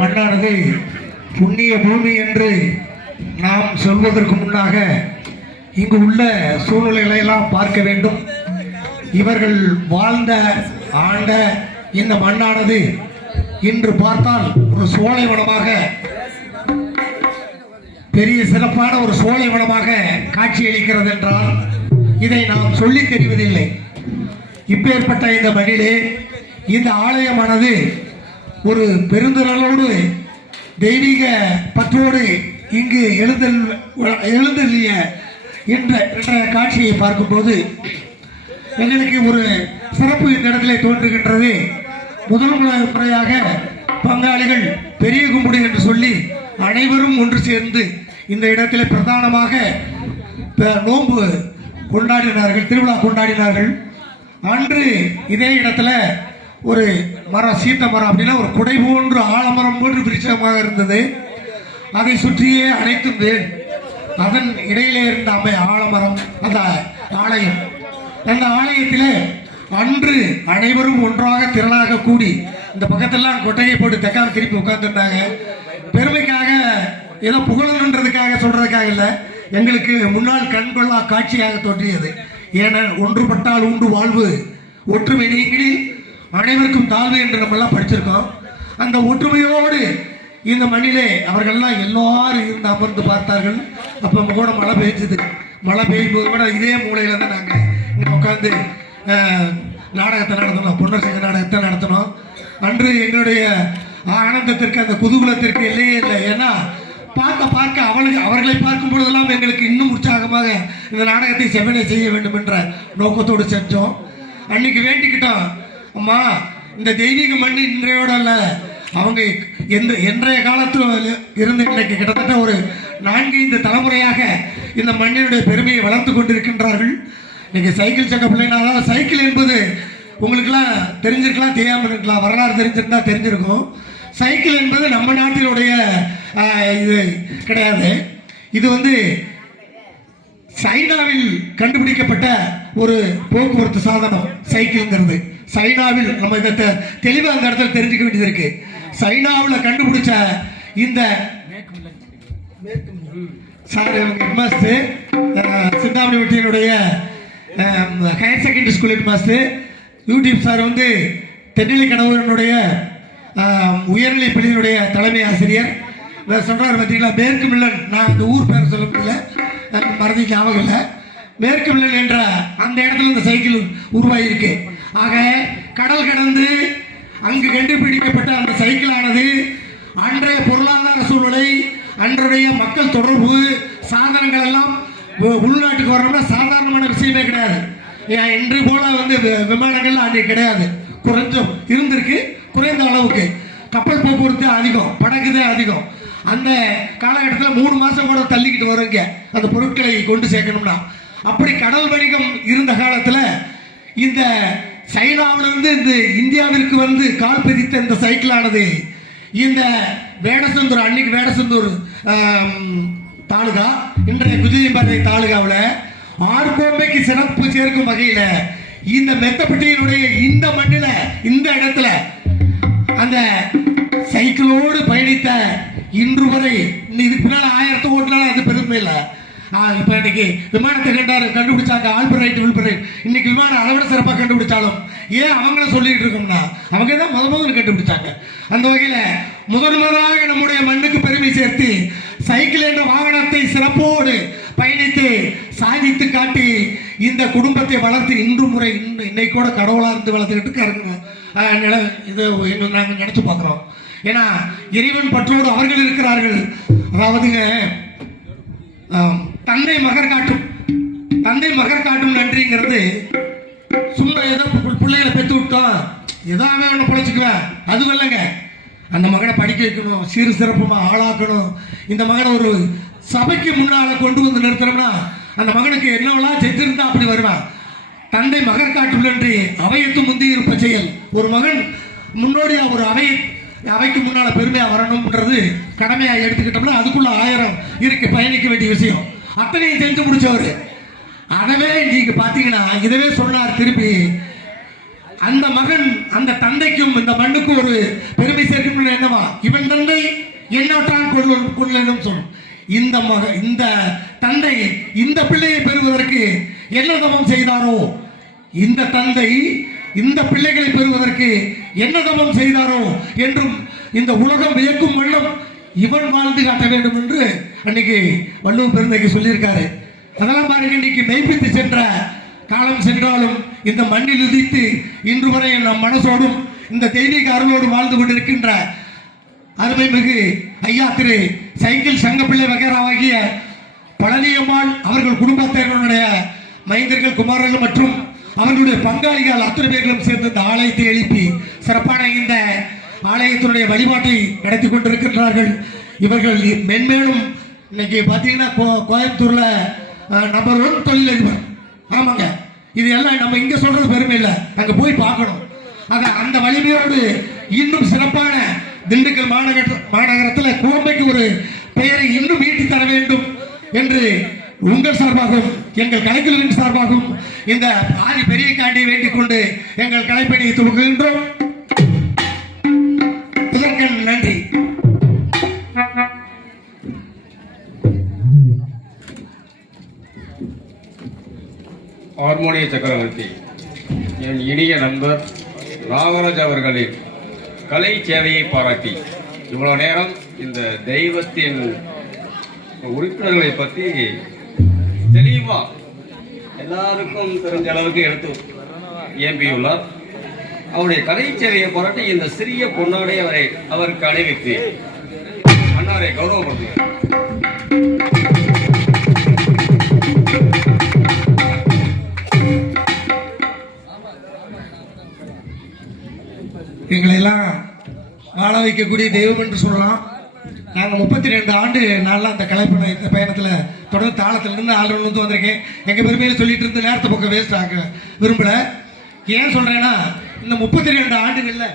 மண்ணானது புண்ணிய பூமி என்று நாம் சொல்வதற்கு முன்னாக இங்கு உள்ள சூழ்நிலைகளை எல்லாம் பார்க்க வேண்டும். இவர்கள் வாழ்ந்த ஆண்ட இந்த மண்ணானது இன்று பார்த்தால் ஒரு சோலைவனமாக, பெரிய சிறப்பான ஒரு சோலைவனமாக காட்சியளிக்கிறது என்றால் இதை நாம் சொல்லித் தெரிவதில்லை. இப்பேற்பட்ட இந்த மண்ணிலே இந்த ஆலயமானது ஒரு பெருந்திரளோடு தெய்வீக பற்றோடு இங்கு எழுந்தள்ளிய இன்றைய காட்சியை பார்க்கும்போது எங்களுக்கு ஒரு சிறப்பு இந்த இடத்திலே தோன்றுகின்றது. முதல் முறையாக பங்காளிகள் பெரிய கும்பிடு என்று சொல்லி அனைவரும் ஒன்று சேர்ந்து இந்த இடத்திலே பிரதானமாக நோன்பு கொண்டாடினார்கள், திருவிழா கொண்டாடினார்கள். அன்று இதே இடத்துல ஒரு மரம், சீத்த மரம் அப்படின்னா ஒரு குடை போன்று ஆலமரம் போன்று விருட்சமாக இருந்தது. அதை சுற்றியே அனைத்தும் வேல். அதன் இடையிலே இருந்த ஆலமரம் அந்த ஆலயம். அந்த ஆலயத்திலே அன்று அனைவரும் ஒன்றாக திரளாக கூடி இந்த பக்கத்தெல்லாம் கொட்டையை போட்டு தெக்காம திருப்பி உட்கார்ந்துருந்தாங்க. பெருமைக்காக ஏதோ புகழன்றதுக்காக சொல்றதுக்காக இல்லை, எங்களுக்கு முன்னால் கண்கொள்ளா காட்சியாக தோன்றியது. ஏன்னா ஒன்றுபட்டால் உண்டு வாழ்வு, ஒற்றுமை நீக்கிடில் அனைவருக்கும் தாழ்வு என்று நம்மெல்லாம் படிச்சிருக்கோம். அந்த ஒற்றுமையோடு இந்த மண்ணிலே அவர்கள்லாம் எல்லாரும் இருந்து அமர்ந்து பார்த்தார்கள். அப்போ கூட மழை பெய்ஞ்சது. மழை பெய்யும் போது கூட இதே மூலையில தான் நாங்கள் இங்கே உட்காந்து நாடகத்தை நடத்தினோம், பொன்னர் சங்க நாடகத்தை நடத்தினோம். அன்று எங்களுடைய ஆனந்தத்திற்கு, அந்த குதூகலத்திற்கு எல்லையே இல்லை. ஏன்னா பார்க்க அவர்களை பார்க்கும் பொழுதெல்லாம் எங்களுக்கு இன்னும் உற்சாகமாக இந்த நாடகத்தை செவ்வனை செய்ய வேண்டும் என்ற நோக்கத்தோடு செஞ்சோம். அன்னைக்கு வேண்டிக்கிட்டோம், அம்மா இந்த தெய்வீக மண் இன்றையோட அல்ல, அவங்க இன்றைய காலத்தில் இருந்து இன்னைக்கு கிட்டத்தட்ட ஒரு 4-5 தலைமுறையாக இந்த மண்ணினுடைய பெருமையை வளர்த்து கொண்டிருக்கின்றார்கள். இன்னைக்கு சைக்கிள் சக்க பிள்ளைனால சைக்கிள் என்பது உங்களுக்கெல்லாம் தெரிஞ்சிருக்கலாம், தெரியாமல் இருக்கலாம். வரலாறு தெரிஞ்சிருந்தா தெரிஞ்சிருக்கும். சைக்கிள் என்பது நம்ம நாட்டினுடைய இது கிடையாது. இது வந்து சைனாவில் கண்டுபிடிக்கப்பட்ட ஒரு போக்குவரத்து சாதனம் சைக்கிள்ங்கிறது. சைனாவில் நம்ம இதை தெளிவாக அந்த இடத்துல தெரிஞ்சுக்க வேண்டியது இருக்கு. சைனாவில் கண்டுபிடிச்ச இந்த சார் ஹெட்மாஸ்டர் சிந்தாமணி வட்டியினுடைய higher secondary school headmaster, YouTube sir வந்து தென்னிலை கணவனுடைய உயர்நிலை பள்ளியினுடைய தலைமை ஆசிரியர் சொல்றாரு பார்த்தீங்களா, மேற்கு மில்லன். நான் அந்த ஊர் பேர் சொல்ல முடியல, மறதி ஞாபகம் இல்லை. மேற்கு மில்லன் என்ற அந்த இடத்துல இந்த சைக்கிள் உருவாகியிருக்கு. ஆக கடல் கடந்து அங்கு கண்டுபிடிக்கப்பட்ட அந்த சைக்கிளானது அன்றைய பொருளாதார சூழ்நிலை, அன்றைய மக்கள் தொடர்பு சாதனங்கள் எல்லாம் உள்நாட்டுக்கு வரணும்னா சாதாரணமான விஷயமே கிடையாது. இன்று போல வந்து விமானங்கள் அன்றைக்கு கிடையாது, குறைஞ்சம் இருந்திருக்கு. குறைந்த அளவுக்கு கப்பல் போக்குவரத்து அதிகம், படகுதே அதிகம். அந்த காலகட்டத்தில் 3 மாதம் கூட தள்ளிக்கிட்டு வருங்க அந்த பொருட்களை கொண்டு சேர்க்கணும்னா. அப்படி கடல் வணிகம் இருந்த காலத்தில் இந்த சைனாவிலிருந்து இந்த இந்தியாவிற்கு வந்து கால் பதித்த இந்த சைக்கிளானது இந்த வேடசந்தூர், அன்னைக்கு வேடசந்தூர் தாலுகா, இன்றைய குஜிலியம்பாறை தாலுகாவில் ஆர்கோம்பைக்கு சிறப்பு சேர்க்கும் வகையில் இந்த மெத்தப்பட்டியினுடைய இந்த மண்ணில் இந்த இடத்துல அந்த சைக்கிளோடு பயணித்த இன்று வரை இதுக்கு பின்னால் 1000 ஓட்டுனாலும் அது பெருமை இல்லை. இப்போ இன்னைக்கு விமானத்தை கண்டுபிடிச்சாங்க, ஆல்பரைட் வில்பரைட். இன்னைக்கு விமானம் அதை விட சிறப்பாக கண்டுபிடிச்சாலும் ஏன் அவங்கள சொல்லிட்டு இருக்கோம்னா அவங்க தான் முதல் கண்டுபிடிச்சாங்க. அந்த வகையில் முதலாக நம்முடைய மண்ணுக்கு பெருமை சேர்த்து சைக்கிள் என்ற வாகனத்தை சிறப்போடு பயணித்து சாதித்து காட்டி இந்த குடும்பத்தை வளர்த்து இன்று முறை இன்னைக்கு கூட கடவுளாக இருந்து வளர்த்துக்கிட்டு இது நாங்கள் நினைச்சு பார்க்குறோம். ஏன்னா இறைவன் பற்றோடு அவர்கள் இருக்கிறார்கள். அதாவதுங்க தந்தை மகர் காட்டும் நன்றிங்கிறது சும்மா ஏதோ பிள்ளைகளை பெற்று விட்டோம் ஏதோ அவன் பிழைச்சிக்குவேன் அது இல்லைங்க. அந்த மகனை படிக்க வைக்கணும், சீர் சிறப்புமாக ஆளாக்கணும். இந்த மகனை ஒரு சபைக்கு முன்னால் கொண்டு வந்து நிறுத்தணும்னா அந்த மகனுக்கு என்னவெல்லாம் செஞ்சிருந்தா அப்படி வருவான். தந்தை மகர் காட்டும் நன்றி அவையத்து முந்தி இருப்ப செயல். ஒரு மகன் முன்னோடியா ஒரு அவைக்கு முன்னால பெருமையா வரணும்ன்றது கடமையா எடுத்துக்கிட்டோம்னா அதுக்குள்ள 1000 இருக்கு பயணிக்க வேண்டிய விஷயம். அத்தனையும் செஞ்சு முடிச்சவர். அதவே நீங்க பாத்தீங்கன்னா இதவே சொன்னார் திருப்பி, அந்த மகன் அந்த தந்தைக்கும் இந்த மண்ணுக்கும் ஒரு பெருமை சேர்க்கணும்னு என்னவா இவன் தந்தை எண்ணாட்டான் கொள்ளும் சொல்லும். இந்த தந்தை இந்த பிள்ளையை பெறுவதற்கு என்ன தவம் செய்தாரோ, இந்த தந்தை இந்த பிள்ளைகளை பெறுவதற்கு என்ன தவம் செய்தாரோ என்றும் இந்த உலகம் வியக்கும் வண்ணம் இவன் வாழ்ந்து காட்ட வேண்டும் என்று அன்னைக்கு வள்ளுவ பெருந்தைக்கு சொல்லியிருக்காரு. அதெல்லாம் பாருங்க, இன்னைக்கு மெய்ப்பித்து சென்ற காலம் சென்றாலும் இந்த மண்ணில் உதித்து இன்று வரை நம் மனசோடும் இந்த தெய்வீக அருளோடு வாழ்ந்து கொண்டிருக்கின்ற அருமைமிகு ஐயா திரு சைக்கிள் சங்கப்பிள்ளை வகைராவாகிய பழனியம்மாள் அவர்கள் குடும்பத்தினருடைய மைந்தர்கள், குமாரர்கள் மற்றும் அவர்களுடைய பங்காளிகள் அத்தனை பேர்களும் சேர்ந்து இந்த ஆலயத்தை எழுப்பி சிறப்பான இந்த ஆலயத்தினுடைய வழிபாட்டை நடத்தி கொண்டிருக்கின்றார்கள். இவர்கள் மென்மேலும் இன்னைக்கு பார்த்தீங்கன்னா கோயம்புத்தூர்ல நம்பர் 1 தொழிலதிபர். ஆமாங்க, இது எல்லாம் நம்ம இங்க சொல்றது பெருமை இல்லை, அங்க போய் பார்க்கணும். அந்த வலிமையோடு இன்னும் சிறப்பான திண்டுக்கல் மாநகரத்தில் குழந்தைக்கு ஒரு பெயரை இன்னும் ஈட்டி தர வேண்டும் என்று உங்கள் சார்பாகவும் எங்கள் கலைக்குழுவின் சார்பாகவும் இந்த ஆதி பெரிய காண்டியை வேண்டிக் கொண்டு எங்கள் கலைப்பணியை துவங்குகின்றோம். இதற்கு நன்றி. ஹார்மோனிய சக்கரவர்த்தி என் இனிய நண்பர் நாகராஜ் அவர்களின் கலை சேவையை பாராட்டி இவ்வளவு நேரம் இந்த தெய்வத்தின் உறுப்பினர்களை பற்றி தெளிவா எல்லாருக்கும் தெரிஞ்ச அளவுக்கு எடுத்து இயம்பியுள்ளார். அவருடைய கலை சேவையை பாராட்டி இந்த சிறிய பொன்னாடை அவருக்கு அணிவித்து அன்னாரை கௌரவப்படுத்துகிறார். எங்களை எல்லாம் வாழ வைக்கக்கூடிய தெய்வம் என்று சொல்லலாம். நாங்கள் 32 ஆண்டு நாளில் அந்த இந்த பயணத்தில் தொடர்ந்து தாளத்திலிருந்து ஆளுநர் வந்திருக்கேன். எங்கள் பெருமையில சொல்லிட்டு இருந்து நேரத்தை பக்கம் வேஸ்ட் ஆக விரும்பல. ஏன் சொல்றேன்னா, இந்த 32 ஆண்டுகள்ல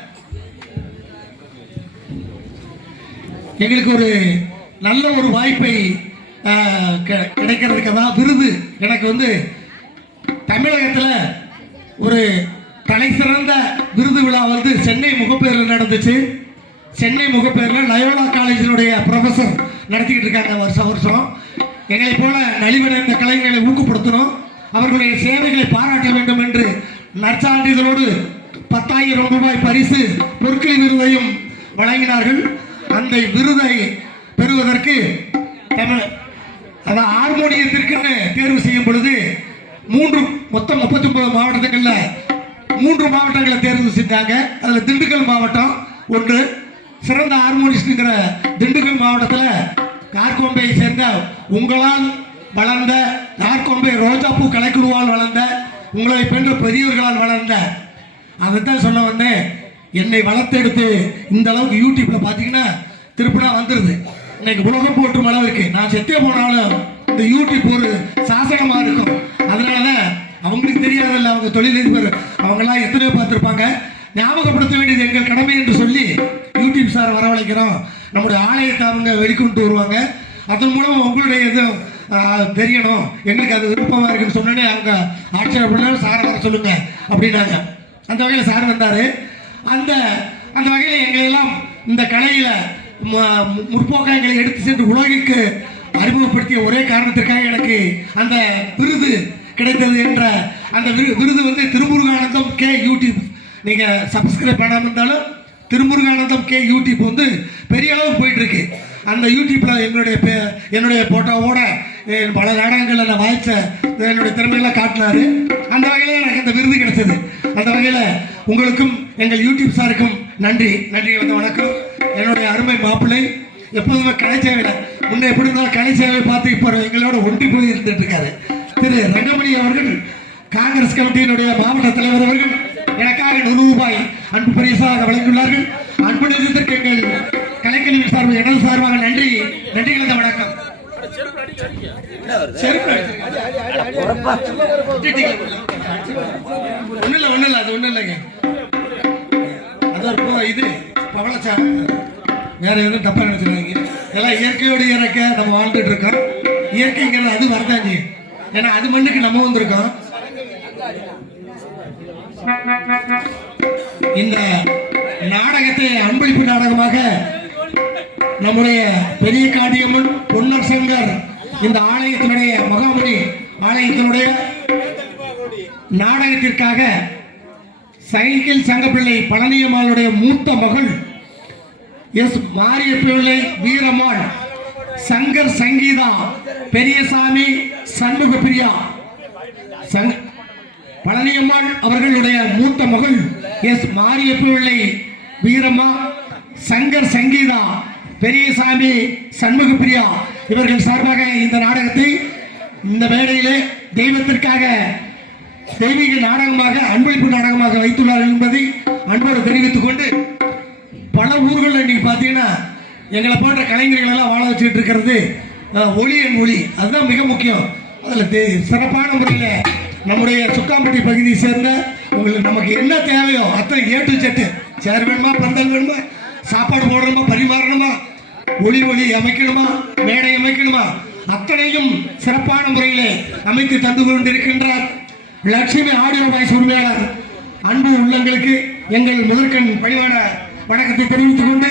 எங்களுக்கு ஒரு நல்ல ஒரு வாய்ப்பை கிடைக்கிறதுக்கு தான் விருது. எனக்கு தமிழகத்தில் ஒரு தலை சிறந்த விருது விழா சென்னை முகப்பேரில் நடந்துச்சு. சென்னை முகப்பேரில் லயோலா காலேஜினுடைய ப்ரொஃபஸர் நடத்திக்கிட்டு இருக்காங்க வருஷம். எங்களை போல நலிவடைந்த கலைஞர்களை ஊக்கப்படுத்தணும், அவர்களுடைய சேவைகளை பாராட்ட வேண்டும் என்று நற்சான்றிதழோடு 10,000 ரூபாய் பரிசு பொற்களி விருதையும் வழங்கினார்கள். அந்த விருதை பெறுவதற்கு ஹார்மோனியத்திற்குன்னு தேர்வு செய்யும் பொழுது மொத்தம் 39 மாவட்டங்களில் 3 மாவட்டங்களை தேர்வு செஞ்சாங்க. அதில் திண்டுக்கல் மாவட்டம் ஒன்று. சிறந்த ஹார்மோனிஸ்ட்ங்கிற திண்டுக்கல் மாவட்டத்தில் கார்கோம்பையை சேர்ந்த உங்களால் வளர்ந்த கார்கோம்பை ரோஜாப்பூ கலைக்குழுவால் வளர்ந்த உங்களை பெற்ற பெரியவர்களால் வளர்ந்த அதைத்தான் சொல்ல வந்தேன். என்னை வளர்த்தெடுத்து இந்த அளவுக்கு யூடியூப்ல பார்த்தீங்கன்னா திருப்பினா வந்துடுது. இன்னைக்கு உலகம் போற்றும் அளவிற்கு நான் செத்தே போனாலும் இந்த யூடியூப் ஒரு சாசனமாக இருக்கும். அதனாலதான் அவங்களுக்கு தெரியாதல்ல, அவங்க தொழிலதிபர் அவங்கெல்லாம் எத்தனையோ பார்த்துருப்பாங்க. ஞாபகப்படுத்த வேண்டியது எங்கள் கடமை என்று சொல்லி யூடியூப் சார் வரவழைக்கிறோம். நம்முடைய ஆலயத்தை அவங்க வெளிக்கொண்டு வருவாங்க. அதன் மூலம் உங்களுடைய இது தெரியணும், எங்களுக்கு அது விருப்பமாக இருக்குன்னு சொன்னோன்னே அவங்க ஆட்சியர் சாரை வர சொல்லுங்க அப்படின்னாங்க. அந்த வகையில் சார் வந்தார். அந்த வகையில் எங்களையெல்லாம் இந்த கலையில் முற்போக்காக எங்களை எடுத்து சென்று உலகிற்கு அறிமுகப்படுத்திய ஒரே காரணத்திற்காக எனக்கு அந்த விருது கிடைத்தது என்ற அந்த விருது திருமுருகானந்தம் கே யூடியூப். நீங்கள் சப்ஸ்கிரைப் பண்ணாமல் இருந்தாலும் திருமுருகானந்தம் கே யூடியூப் பெரிய அளவு போயிட்டு இருக்கு. அந்த யூடியூப்ல என்னுடைய போட்டோவோட பல நாடகங்களில் நான் வாய்ச்ச என்னுடைய திறமையெல்லாம் காட்டினாரு. அந்த வகையில் எனக்கு அந்த விருது கிடைச்சது. அந்த வகையில் உங்களுக்கும் எங்கள் யூடியூப் சாருக்கும் நன்றி வணக்கம். என்னுடைய அருமை மாப்பிள்ளை எப்போதுமே கலை சேவையில் முன்னே எப்படி இருந்தாலும் கலை சேவை பார்த்து இப்போ எங்களோட ஒன்றி போய் இருந்துட்டு இருக்காரு திரு ரங்கமணி அவர்கள், காங்கிரஸ் கமிட்டியினுடைய மாவட்ட தலைவர் அவர்கள் எனக்காக 100 ரூபாய் அன்பு பரிசாக வழங்கியுள்ளார்கள். அன்பு நிறுவனத்திற்கு எங்கள் கலைக்கல்வி சார்பாக எனது சார்பாக நன்றி கலந்த வணக்கம். ஒன்றும் இல்லைங்க, அது இது பவளச்சாரம், வேற எதுவும் தப்பா நினைச்சுக்காங்க. எல்லாம் இயற்கையோடு இயற்கை நம்ம வாழ்ந்துட்டு இருக்கோம். இயற்கைங்கிறது அது வரதாங்க, ஏன்னா அது மண்ணுக்கு நம்ம வந்திருக்கோம். இந்த நாடகத்தை அன்பளிப்பு நாடகமாக நம்முடைய பெரிய காண்டியம்மன் பொன்னர் சங்கர் இந்த ஆலயத்தினுடைய மகாமுனி ஆலயத்தினுடைய நாடகத்திற்காக சைக்கிள் சங்கப்பிள்ளை பழனியம்மாளுடைய மூத்த மகள் எஸ் மாரியப்பிள்ளை வீரம்மாள், சங்கர் சங்கீதா, பெரியசாமி, சண்முக பிரியா, பழனியம்மாள் அவர்களுடைய மூத்த மகள் எஸ் மாரியப்பிள்ளை வீரம்மா, சங்கர் சங்கீதா, பெரியசாமி, சண்முக பிரியா இவர்கள் சார்பாக இந்த நாடகத்தை இந்த மேடையிலே தெய்வத்திற்காக தெய்வீக நாடகமாக அன்பளிப்பு நாடகமாக வைத்துள்ளார்கள் என்பதை அன்போடு தெரிவித்துக் கொண்டு, பல ஊர்களில் இன்னைக்கு பார்த்தீங்கன்னா எங்களை போன்ற கலைஞர்கள் எல்லாம் வாழ வச்சுட்டு இருக்கிறது ஒளி என் ஒளி, அதுதான் மிக முக்கியம். அதில் சிறப்பான முறையில் நம்முடைய சுக்காம்பட்டி பகுதியை சேர்ந்த உங்களுக்கு நமக்கு என்ன தேவையோ அத்தனை ஏட்டு செட்டு, சேர் வேணுமா, பந்தல் வேணுமா, சாப்பாடு போடணுமா, பரிமாறணுமா, ஒளி அமைக்கணுமா, மேடை அமைக்கணுமா, அத்தனையும் சிறப்பான முறையிலே அமைத்து தந்து கொண்டிருக்கின்றார் லட்சுமி ஆடியோ வாய்ஸ் உரிமையாளர் அன்பு உள்ளங்களுக்கு எங்கள் முதற்கண் பணிவான வணக்கத்தை தெரிவித்துக் கொண்டு,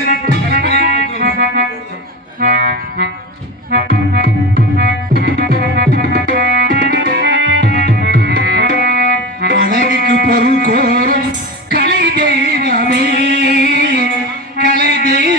அழகுக்கு பொருள் கோரும் கலை தெய்வமே, கலை தெய்வம்